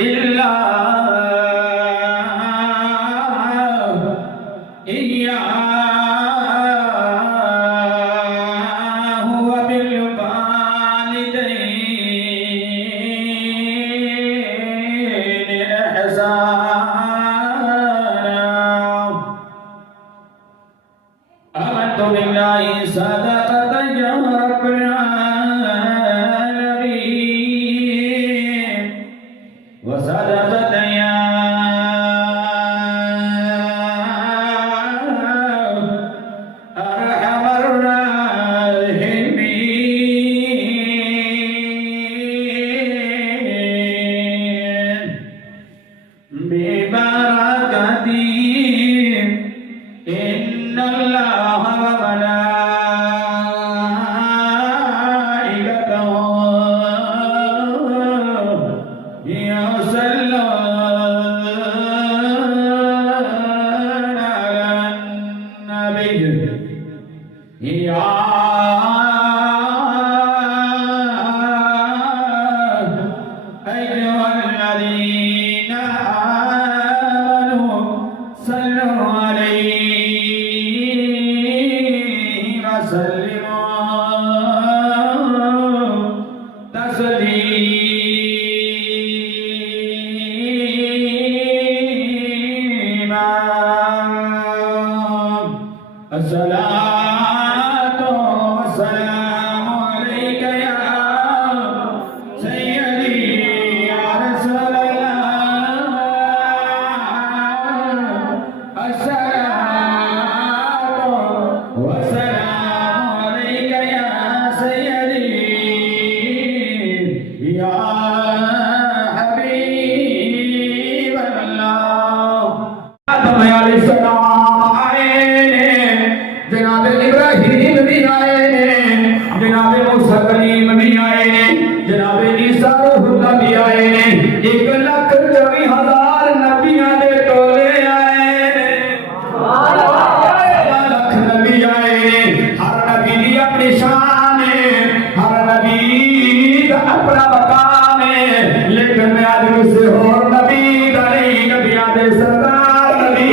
إلا إياه وبالوالدين إحسانا آمنت بالله صدقة رب العالمين وصدقة يا أرحم الراحمين ببركتي إن الله وملائكته يصلون على النبي يا أيها الذين آمنوا صلوا عليه وسلموا تسليما الصلاة والسلام عليك يا سيدي يا رسول الله الصلاة والسلام عليك يا سيدي يا حبيب الله آدم علیہ السلام آئے نے جناب ابراہیم بھی آئے نے جناب موسیٰ کلیم بھی آئے نے جناب عیسیٰ روح اللہ بھی آئے نے 1,24,000 نبیاں دے ٹولے آئے نے 1,00,000 نبی آئے نے ہر نبی دی اپنی شان ہے ہر نبی دا اپنا مقام ہے لیکن میں آج کسی اور نبی دا نہیں نبیاں دے سردار نبی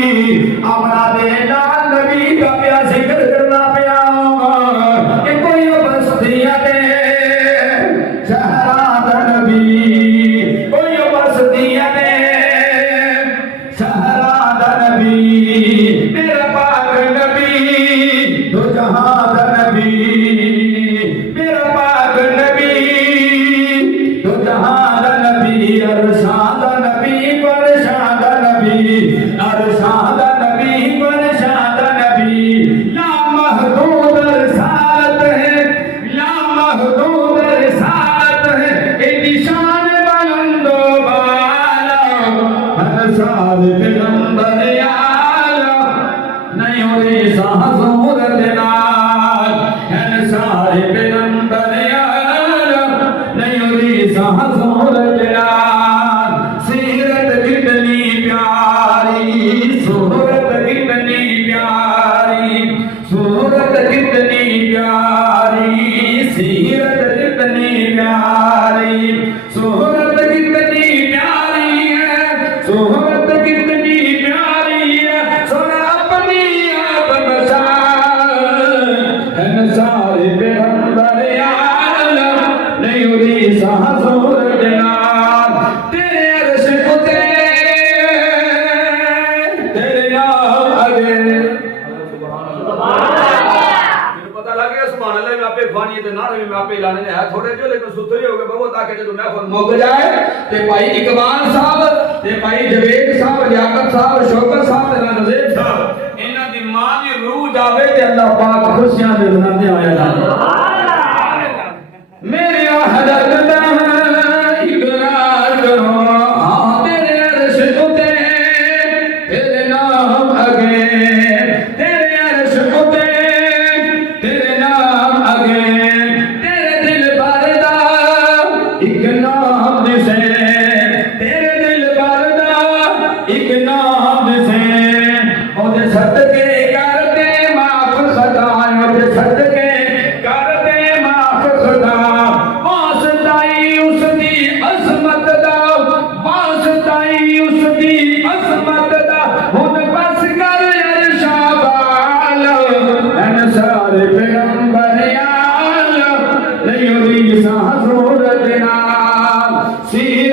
امرا دے لال نبی کا پیا ذکر کرنا پیا کہ کوئی بستیاں دے شہراد نبی کوئی بستیاں دے شہراد نبی میرا پاک نبی دو جہاں دا نبی میرا پاک نبی دو جہاں دا نبی ارشاد نبی پرشاد نبی ارشاد نبی پرشاد نبی لا محدود رسالت ہے لا محدود رسالت ہے ایدی شان بلند و بالا ارشاد پیغمبر اعلی نہیں ہوئی سا حضور دلال ارشاد پیغمبر اعلی نہیں ہوئی سا حضور دلال سیرت کتنی پیاری صورت کتنی پیاری صورت کتنی پیاری سیرت کتنی پیاری صورت کتنی پیاری ہے صورت کتنی پیاری ہے سونا اپنی آپ بچا انصار پیغمبر اعلی نہیں ہوئی سا حضور دلال تیرے عرش کو تیرے نام آگے پتہ لگ گیا سبحان اللہ میں آپ فانی تے نعرے میں آپ اعلان ہے تھوڑے جو لیکن ستھری ہو گئے بہت تاکہ جدوں محفل مک جائے تے بھائی اقبال صاحب تے بھائی جوید صاحب لیاقت صاحب شوکت صاحب تے نظیر صاحب انہاں دی ماں دی روح جاوے تے اللہ پاک خوشیاں دے دے آیا جائے میرے وحدت دا اقرار کرو ہاں تیرے عرش کو تیرے نام اگے تیرے عرش کو تیرے نام اگے تیرے دل باردا ایک نام سے تیرے دل باردا ایک نام سے او دے صدقے کرتے معاف خطائیں او دے صدقے کر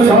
100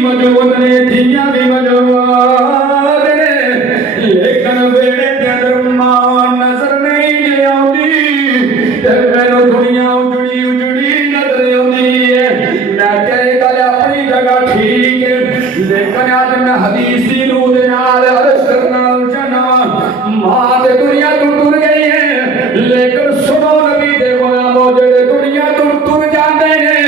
موجود نے دھیاں بھی موجود نے لیکن بیڑے دے اندر ماں نظر نہیں آتی تے مینوں دنیا اجڑی اجڑی نظر آتی ہے میں کہے گل اپنی جگہ ٹھیک ہے لیکن آج میں حدیثی نور دے نال عرض کرنا چاہنا ماں تے دنیا تو ٹر گئی ہے لیکن سنو نبی دے غلامو جڑے دنیا تو ٹر جاندے نے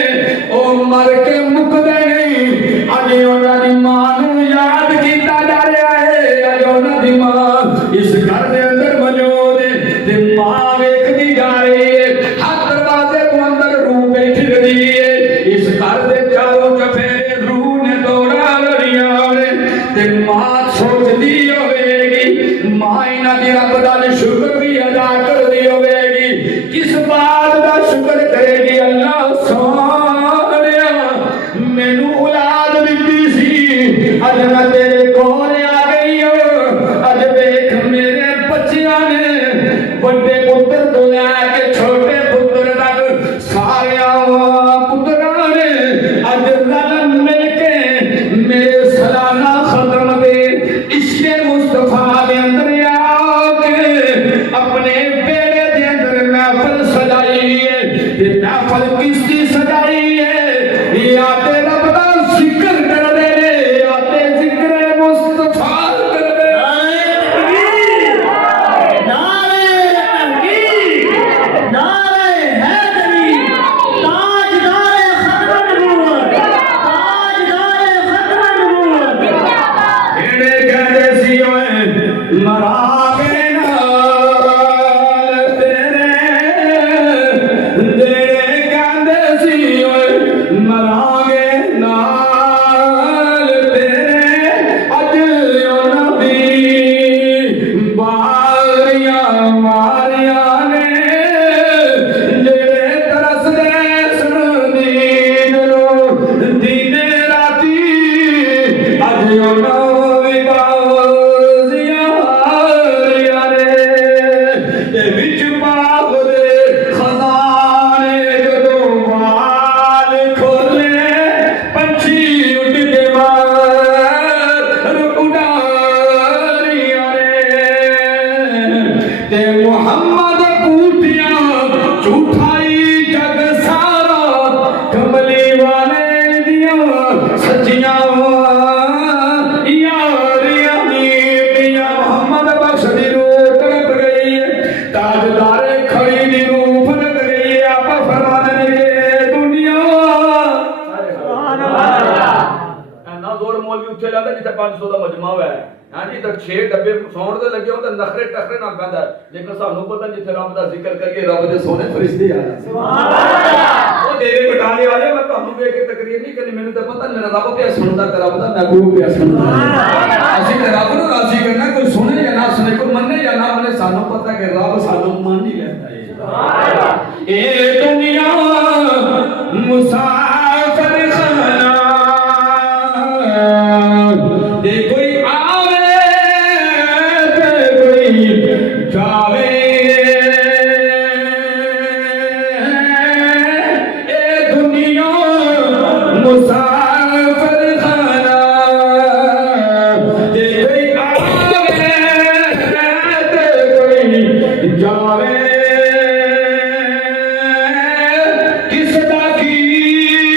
او مر کے مکدے نہیں اج انہاں دی ماں نوں یاد کیتا جا رہا ہے اج انہاں دی ماں اس گھر دے اندر موجود ہے تے ماں ویکھدی جا رہی ہے ہر دروازے تو اندر روح بیٹھی رہی ہے اس گھر دے چاروں چفیرے روح نے دوڑا لڑیاں نے تے ماں سوچدی ہوے گی ماں انہاں دی رب دا شکر بھی ادا کردی ہوے گی کس بات دا شکر کرے گی اللہ سونیا مینوں اولاد دتی سی اج میں تیرے کول آ گئی ہوں اج دیکھ میرے بچیاں نے بڑے پتر تو لے کے چھوٹے پتر تک سارے پتراں نے اج رل مل کے میرے سالانہ ختم دے عشق مصطفیٰ دے اندر آ کے اپنے بیڑے دے اندر محفل سجائی ہے تے محفل کس دی سجائی ہے یا تے رب دا ذکر کر دے یا تے ذکر مصطفیٰ کر دے چھ ڈبے سون دے لگے ہوندے نخرے ٹکرے نال بندا لیکن سانوں پتہ جتھے رب دا ذکر کر کے رب دے سونے فرشتے آ جاندے سبحان اللہ او تیرے بٹالے والے میں تانوں ویکھ کے تقریر نہیں کرنی مینوں تے پتہ میرا رب پیا سندا تے رب دا محبوب پیا سندا اسی تے رب نوں راضی کرنا کوئی سنے یا نہ سنے کوئی مننے یا نہ منے سانوں پتہ کہ رب سانوں مان ہی لیندا ہے سبحان اللہ اے دنیا مسافر خانہ دے کوئی کس دا کی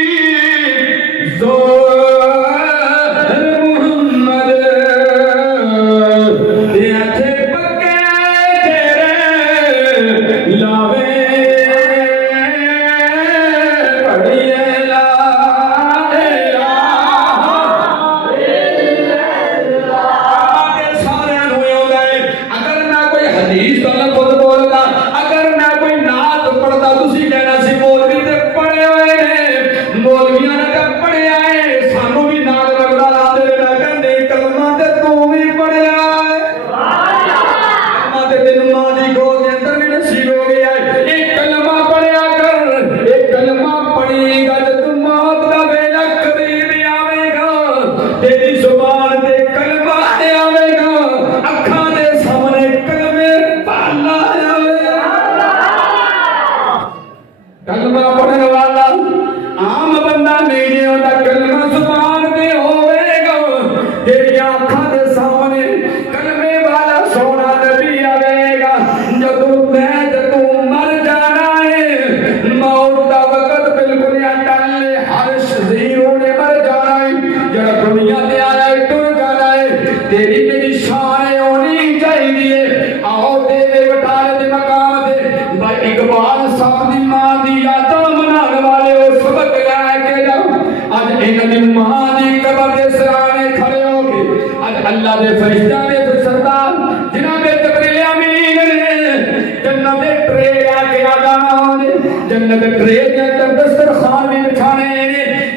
قبر دے سرانے کھڑے ہو کے اج اللہ دے فرشتہ دے سردار جناب جبریل امین نے جنت دے ٹرے آ کے آ جانا جنت دے ٹرے دے اندر دسترخوان بھی بچھانے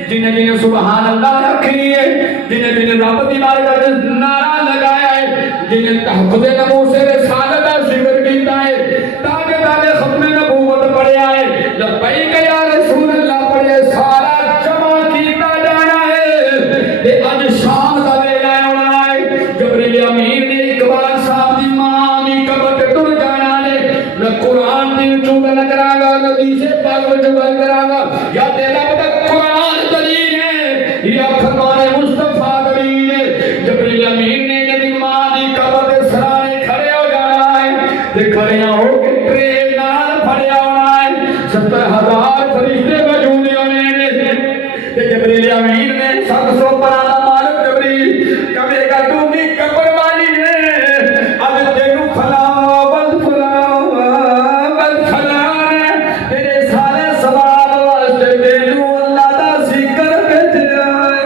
جنہیں جنہیں سبحان اللہ رکھی ہے جنہیں جنہیں رب دی بارگاہ کا نعرہ لگایا ہے جنہیں تحفظ نبوت سے رسالت کا ذکر کیتا ہے تاکہ تاکہ ختم نبوت پڑھیا ہے لبیک یا رسول اللہ پڑھے سارا جمع کیتا جانا ہے کہ اج شام کا ویلا ہونا ہے جبریل امین نے اقبال صاحب دی ماں دی قبر تے ٹر جانا ہے میں قرآن دی چوگل کراں گا حدیث پاک وچ چوگل کراں گا یا تیرا قرآن دلیل ہے یا فرمان مصطفیٰ دلیل ہے جبریل امین نے جب ماں دی قبر دے سرانے کھڑے ہو جانا ہے تے کھڑے ہو کے ٹرے نال پھڑیا ہونا ہے 70,000 فرشتے موجود ہونے تے جبریل امین نے 700 پرانا مالک جبریل کبھی کا تو بھی قبر والی ہے اب تینو فلاں بل فلاں بل فلاں تیرے سارے ثواب واسطے تینو اللہ دا ذکر بھیجیا ہے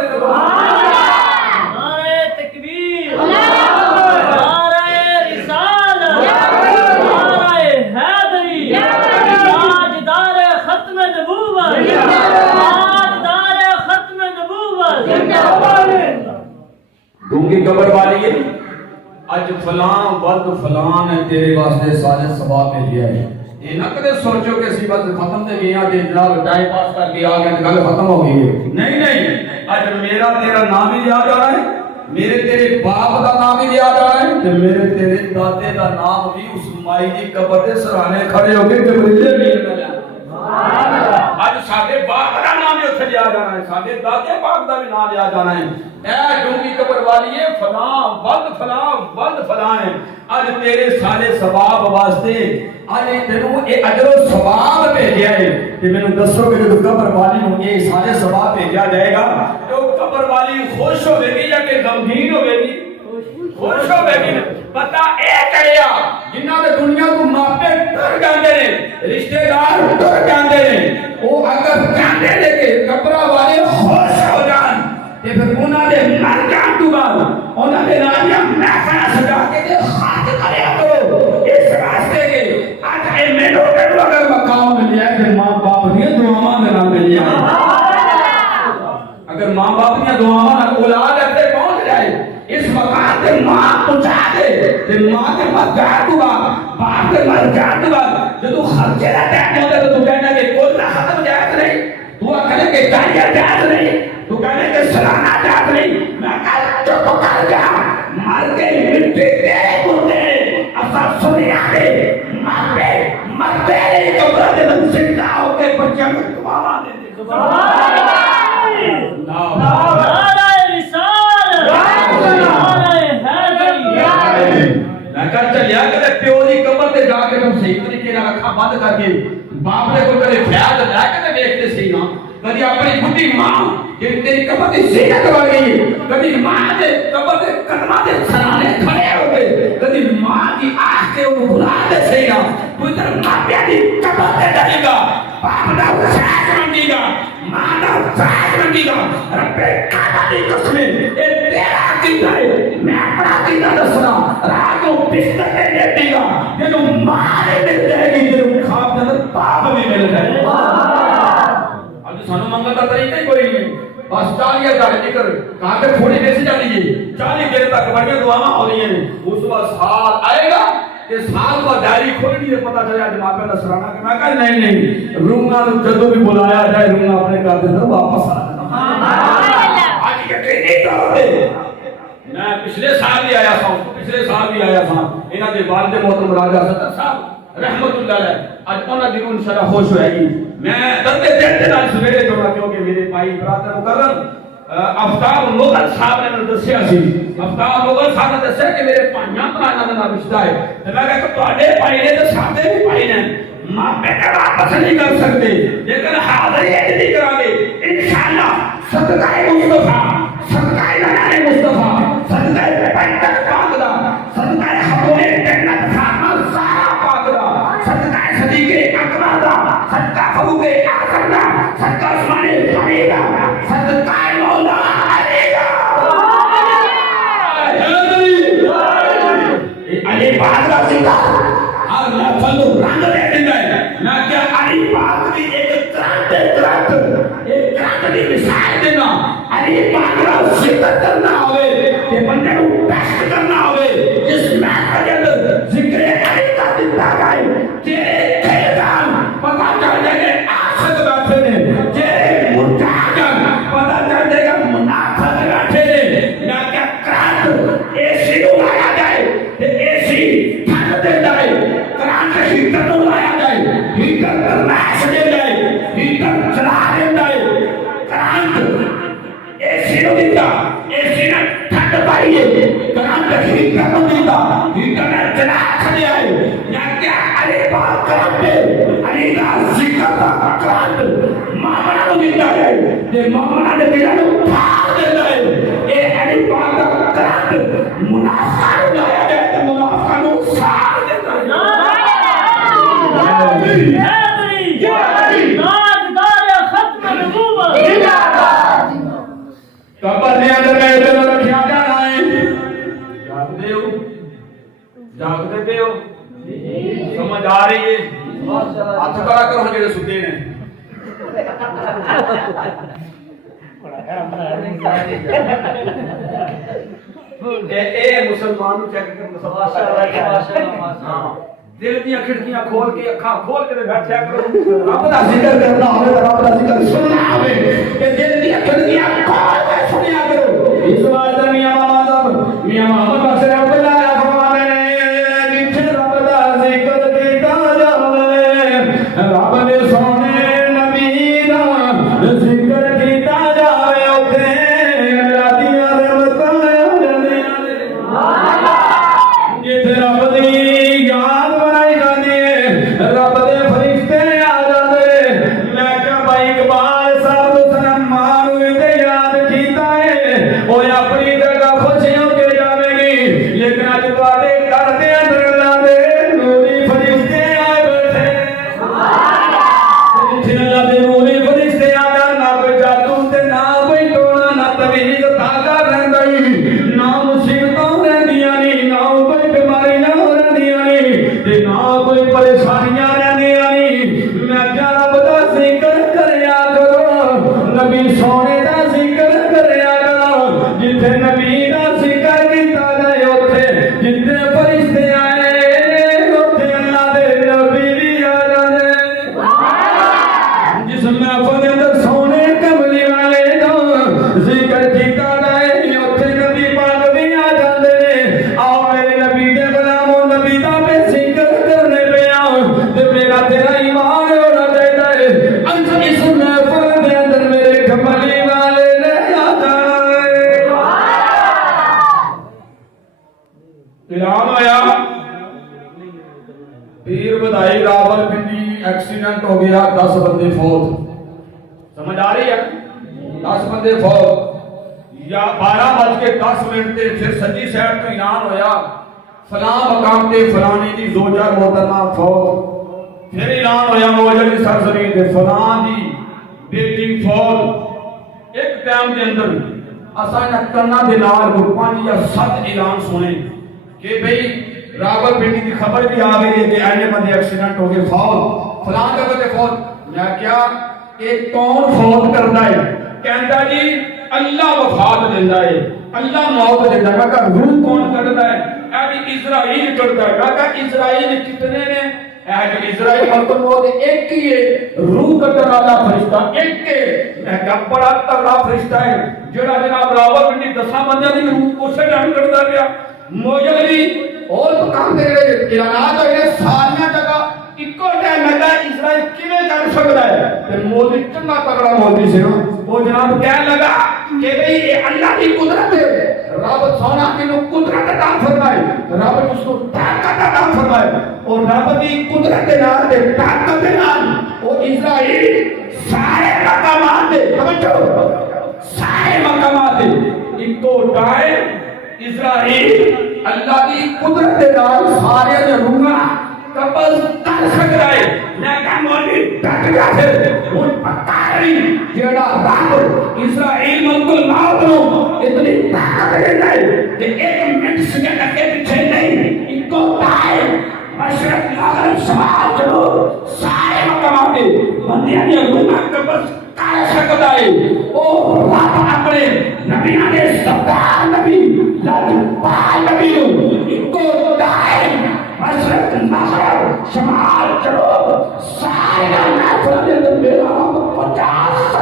نعرہ تکبیر نعرہ رسالت نعرہ حیدری تاجدار ختم نبوت تاجدار ختم نبوت ڈونگی قبر والی ہے اج فلاں ولد فلاں نے تیرے واسطے سارے ثواب بھیجیا ہے یہ نہ کدے سوچو کہ اسی بس ختم تے گیا تے جناب ٹائم پاس کر کے آ گئے تے گل ختم ہو گئی ہے نہیں اج میرا تیرا نام ہی یاد آ رہا ہے میرے تیرے باپ دا نام ہی یاد آ رہا ہے تے میرے تیرے دادے دا نام بھی اس مائی دی قبر دے سرانے کھڑے ہو کے جبریل امین نے اج ساڈے باپ دا نام بھی اوتھے یاد آنا ہے ساڈے دادے باپ دا بھی نام یاد آنا ہے اے ڈونگی قبر والی ہے فلاں ولد فلاں ہے اج تیرے سارے ثواب واسطے اج تینوں اے اجر و ثواب بھیجیا ہے تے مینوں دسو کہ جب قبر والی نوں اے سارے ثواب بھیجا جائے گا تو قبر والی خوش ہوے گی یا کہ غمگین ہوے گی خوش ہوے گی پتہ اے چلیا جنہاں دے دنیا تو ماپے ٹر جاندے نے رشتہ دار ٹر جاندے نے او اگر چاہندے نے کہ قبر والے خوش ہو جان تے پھر انہاں دے مر جان تو بعد انہاں دے نال محفل سجا کے تے خاک کریا کرو اس راستے کے اج اے مینوں اگر مقام ملیا ہے تے ماں باپ دی دعاواں دے نال ملیا ہے اگر ماں باپ دی دعاواں نال اولاد تے پہنچ جائے اس مقام تے ماں پہنچا دے تے ماں تے مر جان تو بعد باپ تے مر جان تو بعد جدوں خرچے دا ٹائم ہوندا تے تو کہنا کہ کوئی نہ ختم جائے نہیں تو کہنا کہ جائے جائے نہیں تو کہنے کہ سلانا جات نہیں میں کل چپ کر جا مر کے مٹی تیرے بندے اثر سنیا دے مرتے نہیں قبر دے اندر زندہ ہو کے بچوں کو دعا دے دے نعرہ رسالت نعرہ حیدری لگا چلیا کہ پیو دی قبر تے جا کے تم صحیح طریقے نال اکھاں بند کر کے باپ نے کوئی کدے خیال لے کے دیکھتے سی نا کبھی اپنی بڈھی ماں کہ تیری قبر دی زینت بن گئی کبھی ماں دے قبر دے قدماں دے سرانے کھڑے ہو گئے کبھی ماں دی آنکھ تے انہوں بلا دے سی نا کوئی طرح ماں پیا دی قبر تے ڈالے گا باپ دا ساتھ منگی گا ماں دا ساتھ منگی گا رب کعبہ دی قسم اے تیرا عقیدہ ہے میں اپنا عقیدہ دسنا رات کو بستر تے لیٹے گا جدوں ماں نے مل جائے گی جدوں خواب دے اندر باپ بھی مل جائے گا سانو منگل کا طریقہ ہی کوئی نہیں بس 40,000 ذکر کہاں پہ تھوڑی بیسی جا لیجیے 40 دیر تک بڑی دعاواں ہو رہی ہیں اس وقت سال آئے گا کہ سال کا ڈائری کھولنی ہے پتہ چلے آج ماں پہ نصرانہ کہ میں کہا نہیں رونا جدو بھی بلایا جائے رونا اپنے گھر دے واپس آ جانا آج یقین نہیں کرتے میں پچھلے سال بھی آیا تھا انہاں دے والد محترم راجہ صدر صاحب رحمت اللہ علیہ آج انہاں دی انشاءاللہ خوش ہوئے گی میں دردے دیتے نال سویرے جوڑا کیونکہ میرے بھائی برادر مکرم افطار مغل صاحب نے میں دسیا سی افطار مغل صاحب نے دسیا کہ میرے پانیاں پرانا دا رشتہ ہے تو میں کہا کہ تواڈے بھائی نے تے ساڈے بھی بھائی نے ماں بیٹا واپس نہیں کر سکتے لیکن حاضر یہ نہیں کرا گے انشاءاللہ صدقہ مصطفیٰ صدقہ نبی مصطفیٰ صدقہ پیغمبر پاک دا صدقہ حضور جنت خاتمہ سارا پاک دا صدقہ صدیق اکبر دا صدقہ فاروق اعظم دا صدقہ عثمان غنی دا صدقہ مولا علی دا کا ذکر کرنا ہوئے کہ بندے کو ٹیسٹ کرنا ہوئے جس محفل کے اندر ذکر علی کا دتا گئے تیرے خیزان پتہ چل جائے گا آخر بیٹھے نے تیرے مجاہد پتہ چل جائے گا منافق بیٹھے نے میں کیا کرانٹ اے سی کو لایا جائے اے سی ٹھنڈ دے جائے کرانٹ ہیٹر کو لایا جائے ہیٹر کرناش دے جائے ہیٹر چلا دے جائے کرانٹ اے سی کو دیتا اے سی نے ٹھنڈ پائیے کرانٹ ہیٹر کو دیتا ہیٹر نے چلا کھڑے آئے یا کیا علی بات کرانٹ علی کا ذکر تھا کرانٹ معاملہ کو دیتا ہے یہ معاملہ نے دیتا ہے اٹھا دیتا ہے اے علی بات کرانٹ منافع لایا جائے تو منافع کو سار دیتا ہے کبر نے اندر میں ادھر رکھیا جانا ہے جاگتے پہ ہو سمجھ آ رہی ہے ہاتھ کرا کرو جڑے ستے نے اے مسلمان چیک کرنا ماشاءاللہ دل دی کھڑکیاں کھول کے اکھاں کھول کے بیٹھیا کرو رب دا ذکر کرنا ہوے رب دا ذکر سننا ہوے کہ دل دی کھڑکیاں کھول کے سنیا کرو اس بات میاں محمد بخش رب اللہ فرمانے نے جتھے رب دا ذکر کیتا جاوے رب دے سونے نبی دا ذکر کیتا جاوے اوتھے اللہ دی رحمتاں آ جاندیاں نے جتھے رب دی یاد بنائی جاندی ہے رب دے فرشتے آ جاندے میں کہ بھائی اقبال صاحب تو سلام مانو تے یاد کیتا ہے او اپنی جگہ خوشیوں کے جاوے گی لیکن اج تواڈے گھر دے اندر اللہ دے نوری فرشتے آئے بیٹھے جتھے اللہ دے نوری فرشتے آ جان نہ کوئی جادو تے نہ کوئی ٹونا نہ تویز تاغا رہندا ہی نہ مصیبتاں رہندیاں نہیں نہ کوئی بیماری نہ رہندیاں نہیں تے نہ کوئی پریشانیاں رہندیاں نہیں میں کیا رب دا ذکر کریا کرو نبی سونے دا ذکر کریا کرو جتھے نبی دا ذکر کیتا جائے اوتھے جتنے فرشتے آئے اوتھے اللہ دے نبی بھی آ جاندے جس محفل دے اندر سونے کملی والے دا ذکر کیتا جائے اوتھے نبی پاک بھی آ جاندے نے آؤ میرے نبی دے غلامو نبی دا میں ذکر کرنے پہ آؤ تے میرا تیرا ایمان ہونا چاہیے ہے انت اس محفل دے اندر میرے کملی والے نے آ جانا ہے اعلان آیا پیر بدائی راول پنڈی ایکسیڈنٹ ہو گیا 10 بندے فوت سمجھ آ رہی ہے 10 بندے فوت یا 12:10 تے پھر سجی سائڈ تو اعلان ہویا فلاں مقام تے فلانی دی زوجہ محترمہ فوت پھر اعلان ہویا موجہ کی سرزمین تے فلاں دی بیٹی فوت ایک ٹائم دے اندر اساں کرنا دے نال 5 یا 7 اعلان سنے کہ بھئی راول پنڈی کی خبر بھی آ گئی ہے کہ اینے بندے ایکسیڈنٹ ہو گئے فوت فلاں جگہ تے فوت میں کیا ایک کون فوت کرتا ہے کہندا جی اللہ وفات دیندا ہے اللہ موت دیندا ہے کہ روح کون کرتا ہے اے بھی اسرائیل کرتا ہے کہ اسرائیل کتنے نے اے کہ اسرائیل ملک موت ایک ہی ہے روح کرنے والا فرشتہ ایک ہے میں کہ بڑا تگڑا فرشتہ ہے جڑا جناب راول پنڈی 10 بندیاں دی روح اسے ڈان کردا گیا موجودی اور مقام دے اعلانات ہوئے ساریاں جگہ اکو ٹائم لگا اسرائیل کیویں کر سکتا ہے تے مولوی چنگا تگڑا مولوی سی نا وہ جناب کہنے لگا کہ بھئی یہ اللہ کی قدرت ہے رب سونا کینو قدرت عطا فرمائے رب اس کو طاقت عطا فرمائے اور رب دی قدرت دے نال تے طاقت دے نال وہ اسرائیل سارے مقامات تے توجہ سارے مقامات تے اکو ٹائم اسرائیل اللہ کی قدرت دے نال سارے دے روحاں قبض کر سکتا ہے لیکن مولوی ڈٹ گیا ہے ان پتہ نہیں جیڑا رب اسرائیل ملک الموت نو اتنی طاقت دے جائے کہ 1 منٹ سیکنڈ کے پیچھے نہیں ان کو ٹائم مشرق مغرب شمال جنوب سارے مقامات بندیاں دی روحاں قبض کر سکتا ہے او رب اپنے مغرب شمال جنوب سارے محفل دے اندر میرا رب 50